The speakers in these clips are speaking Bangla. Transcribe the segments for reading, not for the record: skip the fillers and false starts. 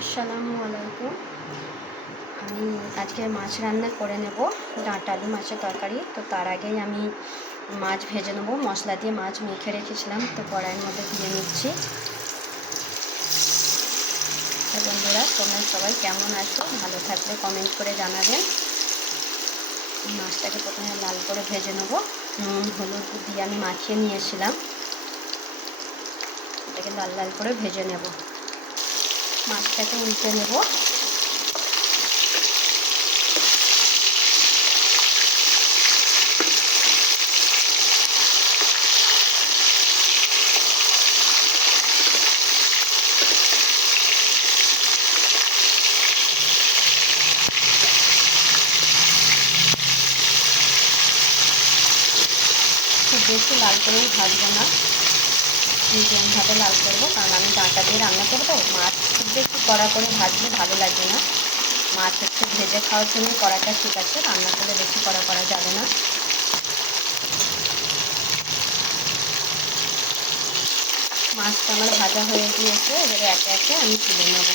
আসসালামু আলাইকুম। আমি আজকে মাছ রান্না করে নেব, ডাঁটা আলু মাছের তরকারি। তো তার আগেই আমি মাছ ভেজে নেব। মশলা দিয়ে মাছ মেখে রেখেছিলাম, তো কড়াইয়ের মধ্যে দিয়ে নিচ্ছি। তো বন্ধুরা, তোমরা সবাই কেমন আছো? ভালো থাকলে কমেন্ট করে জানাবেন। মাছটাকে প্রথমে লাল করে ভেজে নেব। নুন হলুদ দিয়ে আমি মাখিয়ে নিয়েছিলাম, এটাকে লাল লাল করে ভেজে নেব। মাছটাকে উল্টে নেব। খুব বেশি লাল করেও ভাজবো না, মিডিয়ামভাবে লাল করবো, কারণ আমি ডাঁটা দিয়ে রান্না করবো। মাছ খুব বেশি কড়া করে ভাজলে ভালো লাগবে না। মাছ হচ্ছে ভেজে খাওয়ার জন্য কড়াটা ঠিক আছে, রান্না করলে বেশি কড়া করা যাবে না। মাছটা আমার ভাজা হয়ে গিয়েছে, এবারে একে একে আমি তুলে নেব।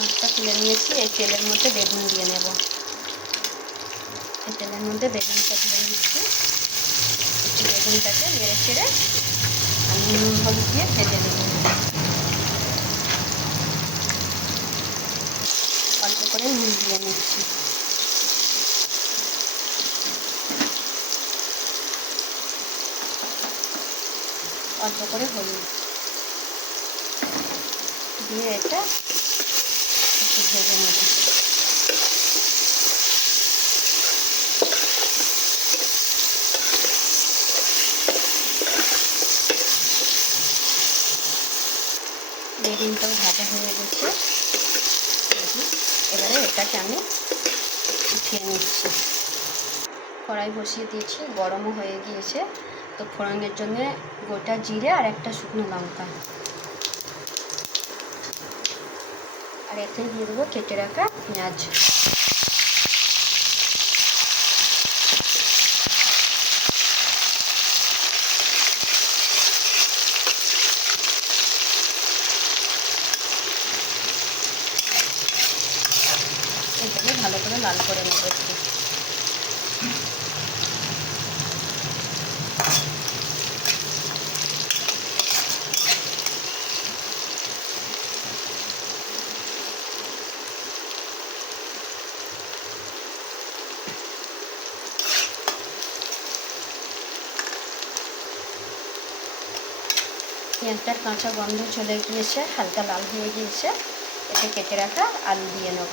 মাছটা তুলে নিয়েছি। এই তেলের মধ্যে বেগুন দিয়ে নেব। এই তেলের মধ্যে বেগুনটা তুলে নিচ্ছি। বেগুনটাকে নেড়ে চেড়ে আমি নুন হলুদ দিয়ে ভেজে নেব। অল্প করে নুন দিয়ে নিচ্ছি। অল্প করে হলুদ দিয়ে এটা একটু ভেজে নেব। বেগুনটাও ভাজা হয়ে গেছে। এবারে এটাকে আমি উঠিয়ে নিচ্ছি। কড়াই বসিয়ে দিয়েছি, গরমও হয়ে গিয়েছে। তো ফোড়নের জন্য গোটা জিরে আর একটা শুকনো লঙ্কা, আর এতে দিয়ে দেবো কেটে রাখা পেঁয়াজ। এটাকে ভালো করে লাল করে নেব একটু। পেঁয়াজটার কাঁচা গন্ধ চলে গিয়েছে, হালকা লাল হয়ে গিয়েছে। এতে কেটে রাখা আলু দিয়ে নেব।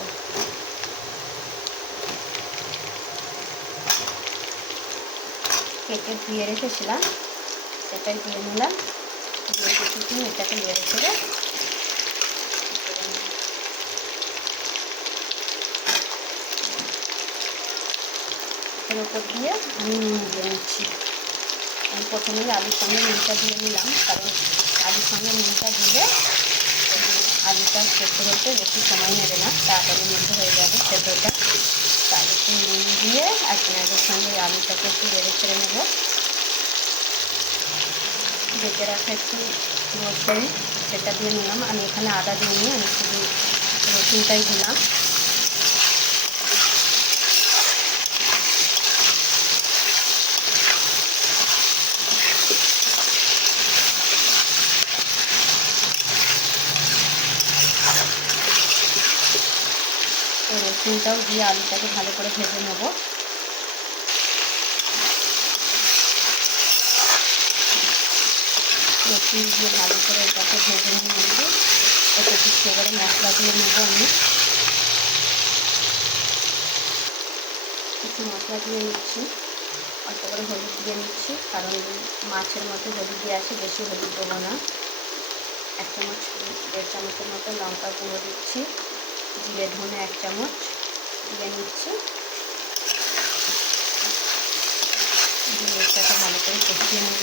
কেটে ধুয়ে রেখেছিলাম, সেটাই দিয়ে নিলাম। দিয়ে কিছুক্ষণ এটাকে নেড়ে ছেড়ে এর ওপর দিয়ে আমি নুন দিয়ে নিচ্ছি। আমি প্রথমেই আলুর সঙ্গে নুনটা দিয়ে নিলাম, কারণ আলুর সঙ্গে নুনটা দিলে আলুটা সেদ্ধ হতে বেশি সময় নেবে না, তাড়াতাড়ির মধ্যে হয়ে যাবে সেদ্ধটা। তার একটু নুন দিয়ে আর পেঁয়াজের সঙ্গে আলুটাকে একটু নেড়ে ছেড়ে নেব। বেটে রাখা একটু রসুন, সেটা দিয়ে নিলাম। আমি এখানে আদা দিইনি, আমি শুধু রসুনটাই দিলাম। রসুনটাও দিয়ে আলুটাকে ভালো করে ভেজে নেব। রসুন দিয়ে ভালো করে এটাকে ভেজে নিয়েছি। এতে কিছু এবারে মশলা দিয়ে নেবো। আমি কিছু মশলা দিয়ে নিচ্ছি। অল্প করে হলুদ দিয়ে নিচ্ছি, কারণ মাছের মধ্যে হলুদ দিয়ে আছে, বেশি হলুদ দেবো না। 1 চামচ 1.5 চামচের মতো লঙ্কা গুঁড়ো দিচ্ছি। জিরে ধনে 1 চামচ দিয়ে নিচ্ছি। দিয়ে এটাকে ভালো করে কষিয়ে নেব।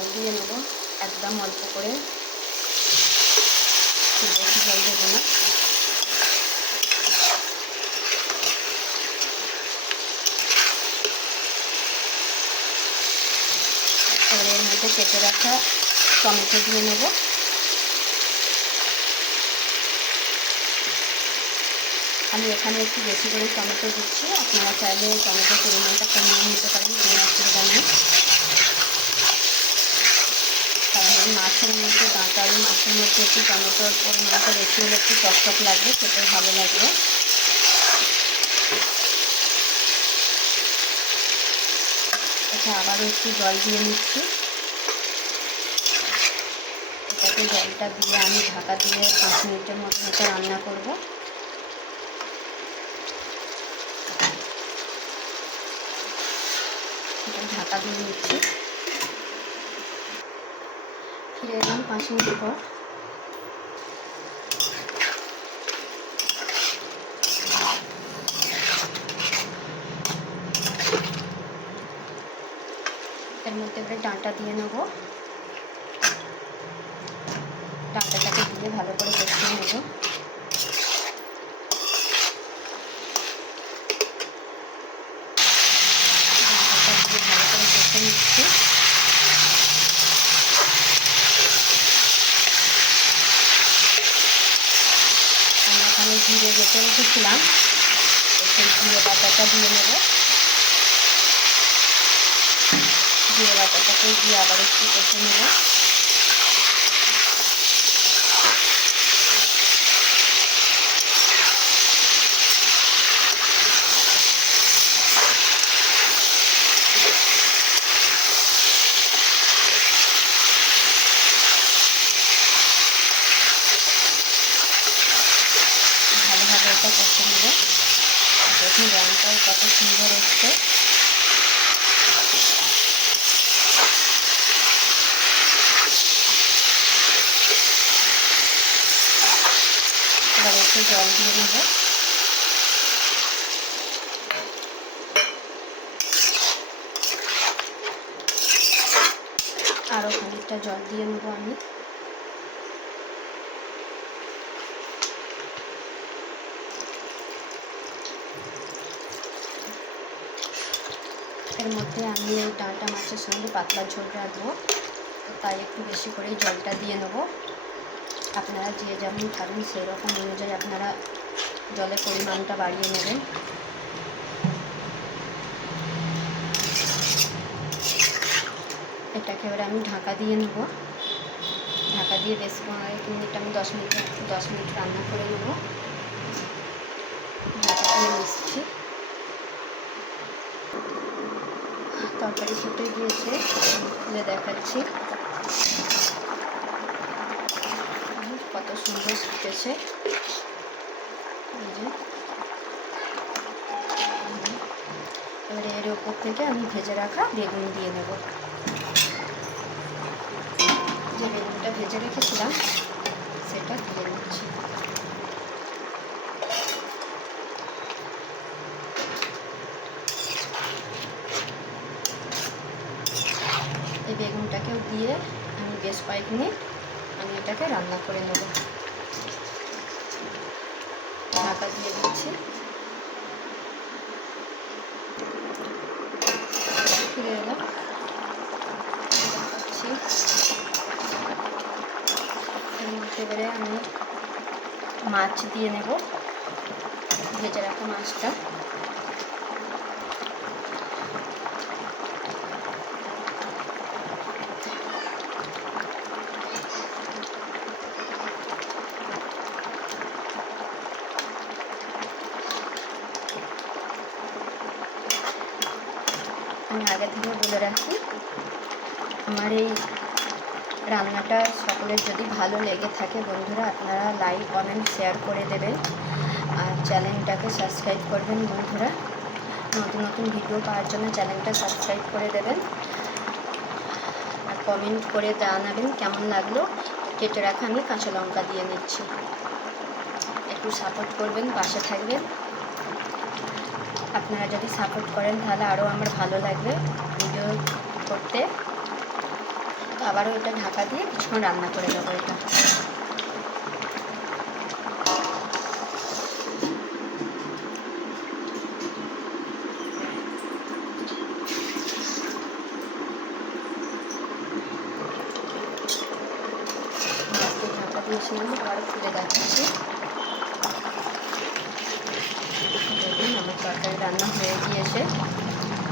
জল দিয়ে নেবো, একদম অল্প করে, খুব বেশি জল দেবো না। এবার এর মধ্যে কেটে রাখা টমেটো দিয়ে নেব। আমি এখানে একটু বেশি করে টমেটো দিচ্ছি, আপনারা চাইলে টমেটোর পরিমাণটা কমিয়ে নিতে পারেন, কোনো অসুবিধা নেই। কারণ এই মাছের মধ্যে ডাঁটার মাছের মধ্যে একটু টমেটোর পরিমাণটা বেশি হলে একটু টক লাগবে, খেতে ভালো লাগবে। এটা আবারও একটু জল দিয়ে নিচ্ছি। এটাকে জলটা দিয়ে আমি ঢাকা দিয়ে 5 মিনিটের মতো এটা রান্না করব। এটা ঢাকা দিয়ে নিচ্ছি। ফিরে এলাম 5 মিনিট পর। এর মধ্যে এবারে ডাঁটা দিয়ে নেব। ডাঁটাটাকে দিয়ে ভালো করে কষিয়ে নেব। ডাঁটাটা দিয়ে ভালো করে কষে নিচ্ছি। আমি এখানে জিরে বেটে রেখেছিলাম, সেই জিরে বাটাটা দিয়ে নেব। জিরে বাটাটাকে দিয়ে আবার একটু কষে নেব। ভালোভাবে এটা কষে নেব। দেখুন রঙটাও কত সুন্দর এসছে। এবার একটু জল দিয়ে নেব। আরও খানিকটা জল দিয়ে নেব আমি। এর মধ্যে আমি এই ডাঁটা মাছের সঙ্গে পাতলা ঝোল রাখবো, তাই একটু বেশি করেই জলটা দিয়ে নেব। আপনারা যে যেমন খাবেন সেই রকম অনুযায়ী আপনারা জলের পরিমাণটা বাড়িয়ে নেবেন। এটাকে এবার আমি ঢাকা দিয়ে নেব। ঢাকা দিয়ে বেশ 1 মিনিট আমি 10 মিনিট রান্না করে নেব। ঢাকা দিয়ে মিশছি। তরকারি ফুটে গিয়েছে, খুলে দেখাচ্ছি। কত সুন্দর ফুটেছে। এবারে এর উপর থেকে আমি ভেজে রাখা বেগুন দিয়ে নেব। যে বেগুনটা ভেজে রেখেছিলাম সেটা দিয়ে নিচ্ছি। এই বেগুনটাকেও দিয়ে আমি বেশ কয়েক মিনিট আমি এটাকে রান্না করে নেব। ঢাকা দিয়ে দিচ্ছি। ফিরে এলাম। এর মধ্যে এবারে আমি মাছ দিয়ে নেব, ভেজে রাখা মাছটা। আমি আগে থেকে বলে রাখি, আমার এই রান্নাটা সকলের যদি ভালো লেগে থাকে বন্ধুরা, আপনারা লাইক কমেন্ট শেয়ার করে দেবেন আর চ্যানেলটাকে সাবস্ক্রাইব করবেন বন্ধুরা। নতুন নতুন ভিডিও পাওয়ার জন্য চ্যানেলটা সাবস্ক্রাইব করে দেবেন আর কমেন্ট করে জানাবেন কেমন লাগলো। কেটে রাখা আমি কাঁচা লঙ্কা দিয়ে নিচ্ছি। একটু সাপোর্ট করবেন, পাশে থাকবেন। আপনারা যদি সাপোর্ট করেন তাহলে আরও আমার ভালো লাগবে ভিডিও করতে। তো আবারও এটা ঢাকা দিয়ে কিছুক্ষণ রান্না করে দেবো। এটা ঢাকা দিয়েছিলাম, আবারও খুলে দেখাচ্ছি। দেখুন আমার তরকারি রান্না হয়ে গিয়েছে।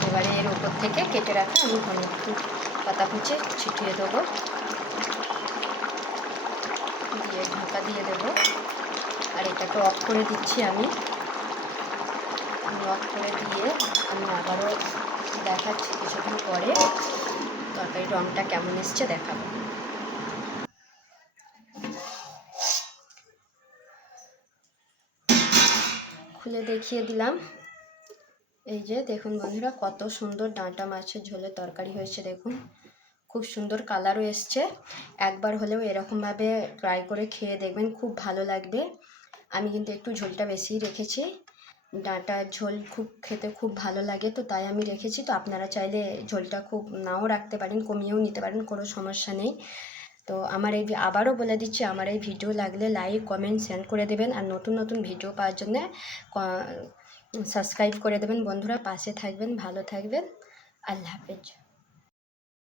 এবারে এর ওপর থেকে কেটে রাখা আমি ধনে পাতা কুচি ছিটিয়ে দেবো, দিয়ে ঢাকা দিয়ে দেবো। আর এটাকে অফ করে দিচ্ছি আমি অফ করে দিয়ে আমি আবারও দেখাচ্ছি কিছুক্ষণ পরে তরকারির রঙটা কেমন এসছে দেখাবো। খুলে দেখিয়ে দিলাম। এই যে দেখুন বন্ধুরা, কত সুন্দর ডাঁটা মাছের ঝোলের তরকারি হয়েছে। দেখুন খুব সুন্দর কালারও এসছে। একবার হলেও এরকমভাবে ট্রাই করে খেয়ে দেখবেন, খুব ভালো লাগবে। আমি কিন্তু একটু ঝোলটা বেশিই রেখেছি, ডাঁটার ঝোল খুব খেতে খুব ভালো লাগে, তো তাই আমি রেখেছি। তো আপনারা চাইলে ঝোলটা খুব নাও রাখতে পারেন, কমিয়েও নিতে পারেন, কোনো সমস্যা নেই। তো আমার এই আবারও বলে দিচ্ছি, আমার এই ভিডিও লাগলে লাইক কমেন্ট শেয়ার করে দেবেন, আর নতুন নতুন ভিডিও পাওয়ার জন্যে সাবস্ক্রাইব করে দেবেন বন্ধুরা। পাশে থাকবেন, ভালো থাকবেন, আল্লাহ হাফেজ।